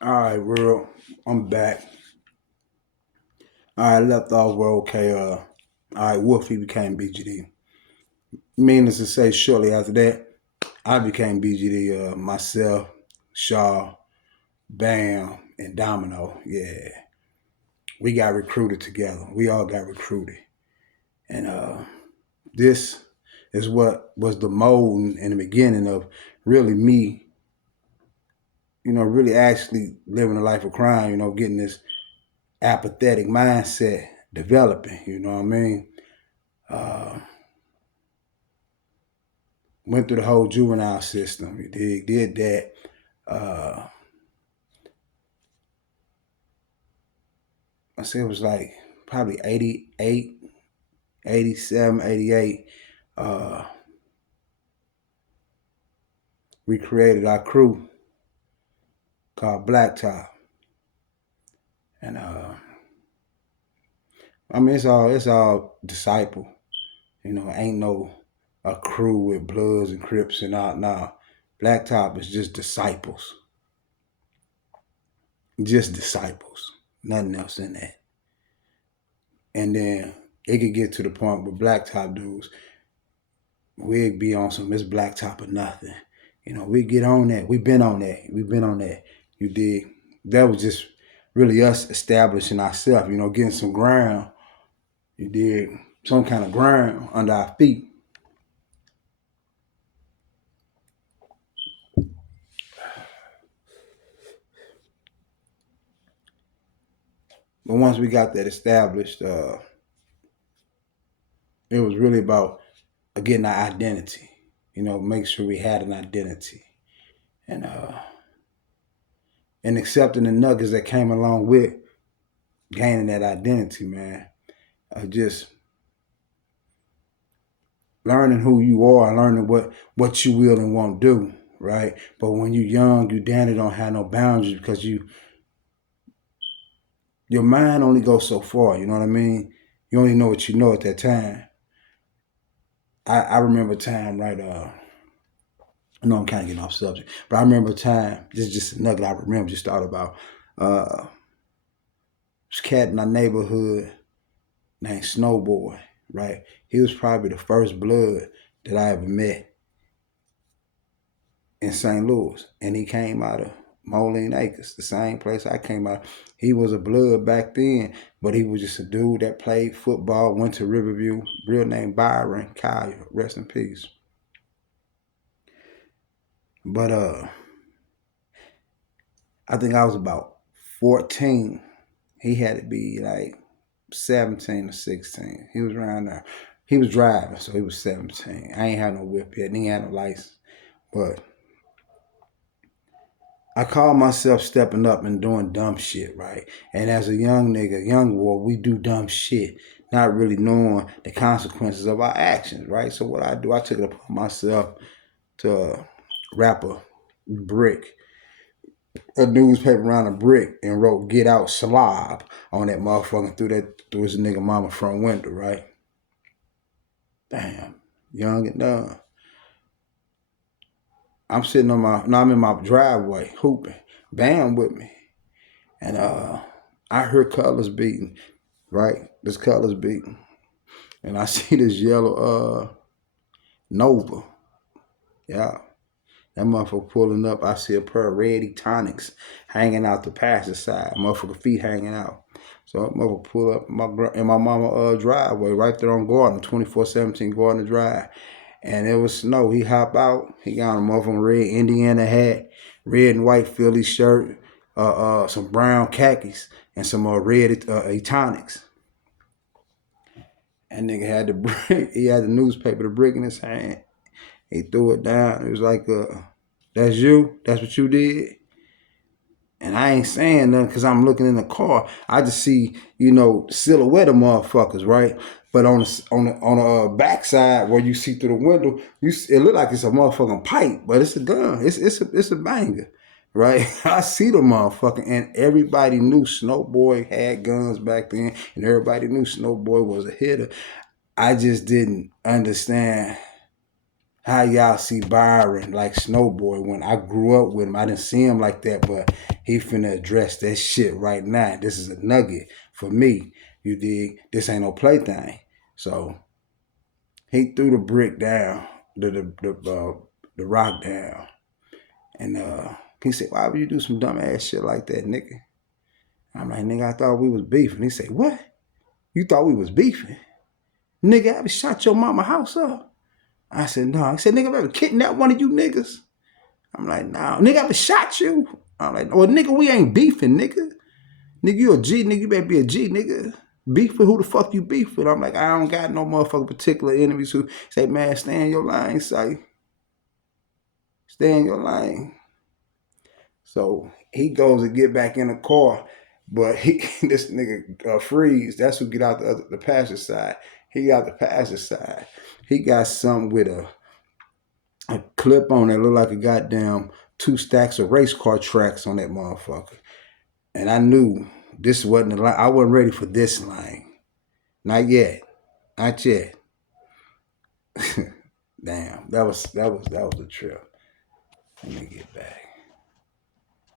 All right, world. I'm back. All right, left off where okay. All right, Wolfie became BGD. Meaning to say, shortly after that, I became BGD. Myself, Shaw, Bam, and Domino. Yeah, we got recruited together. We all got recruited, and this is what was the mold in the beginning of really me. Really actually living a life of crime. Getting this apathetic mindset developing. You know what I mean? Uh, Went through the whole juvenile system. You did that. I say it was like probably 88, 87, 88. Uh, we created our crew called Blacktop. And I mean it's all disciple. Ain't no a crew with Bloods and Crips and all. Nah. Blacktop is just disciples. Just disciples. Nothing else in that. And then it could get to the point where Blacktop dudes, we'd be on some, it's Blacktop or nothing. We get on that. We've been on that. We've been on that. You dig? That was just really us establishing ourselves, getting some ground. You dig? Some kind of ground under our feet. But once we got that established, it was really about getting our identity. Make sure we had an identity. And accepting the nuggets that came along with gaining that identity, man. Just learning who you are, learning what you will and won't do, right? But when you're young, you damn don't have no boundaries because your mind only goes so far. You know what I mean? You only know what you know at that time. I remember a time, right? I know I'm kind of getting off subject, but I remember a time. This is just a nugget I remember. Just thought about. This cat in our neighborhood named Snowboy, right? He was probably the first blood that I ever met in St. Louis. And he came out of Moline Acres, the same place I came out. He was a blood back then, but he was just a dude that played football, went to Riverview, real name Byron Kyle, rest in peace. But I think I was about 14. He had to be like 17 or 16. He was around there. He was driving, so he was 17. I ain't had no whip yet, and he had no license. But I call myself stepping up and doing dumb shit, right? And as a young nigga, young boy, we do dumb shit, not really knowing the consequences of our actions, right? So what I do, I took it upon myself to wrap a brick, a newspaper around a brick, and wrote "Get Out Slob" on that motherfucker through his nigga mama front window, right? Damn, young and dumb. I'm sitting I'm in my driveway hooping, Bam with me. And I hear colors beating, right? This colors beating. And I see this yellow Nova. Yeah. That motherfucker pulling up. I see a pair of red Etonics hanging out the passenger side. Motherfucker feet hanging out. So that motherfucker pull up in my mama driveway right there on Gardner, 2417 Gardner Drive. And it was snow. He hop out. He got a motherfucking red Indiana hat, red and white Philly shirt, some brown khakis, and some red Etonics. And nigga had the brick. He had the newspaper, the brick in his hand. He threw it down. It was like, that's you? That's what you did? And I ain't saying nothing because I'm looking in the car. I just see, silhouette of motherfuckers, right? But on the backside where you see through the window, it look like it's a motherfucking pipe, but it's a gun. It's a banger, right? I see the motherfucker, and everybody knew Snowboy had guns back then, and everybody knew Snowboy was a hitter. I just didn't understand how y'all see Byron like Snowboy when I grew up with him. I didn't see him like that, but he finna address that shit right now. This is a nugget for me. You dig? This ain't no plaything. So he threw the brick down, the rock down, and he said, "Why would you do some dumb ass shit like that, nigga?" I'm like, "Nigga, I thought we was beefing." He said, "What? You thought we was beefing? Nigga, I ever shot your mama house up?" I said, "No." He said, "Nigga, I ever kidnapped one of you niggas?" I'm like, "Nah." "Nigga, I ever shot you?" I'm like, "Well, nigga, we ain't beefing, nigga. Nigga, you a G, nigga, you better be a G, nigga. Beef with who the fuck you beef with?" I'm like, "I don't got no motherfucking particular enemies who say, man, stay in your lane, say. Stay in your lane." So he goes to get back in the car, but this nigga Freeze, that's who get out the passenger side. He got the passenger side. He got something with a clip on that look like a goddamn 2 stacks of race car tracks on that motherfucker. And I knew this wasn't the line. I wasn't ready for this line. Not yet. Not yet. Damn, that was a trip. Let me get back.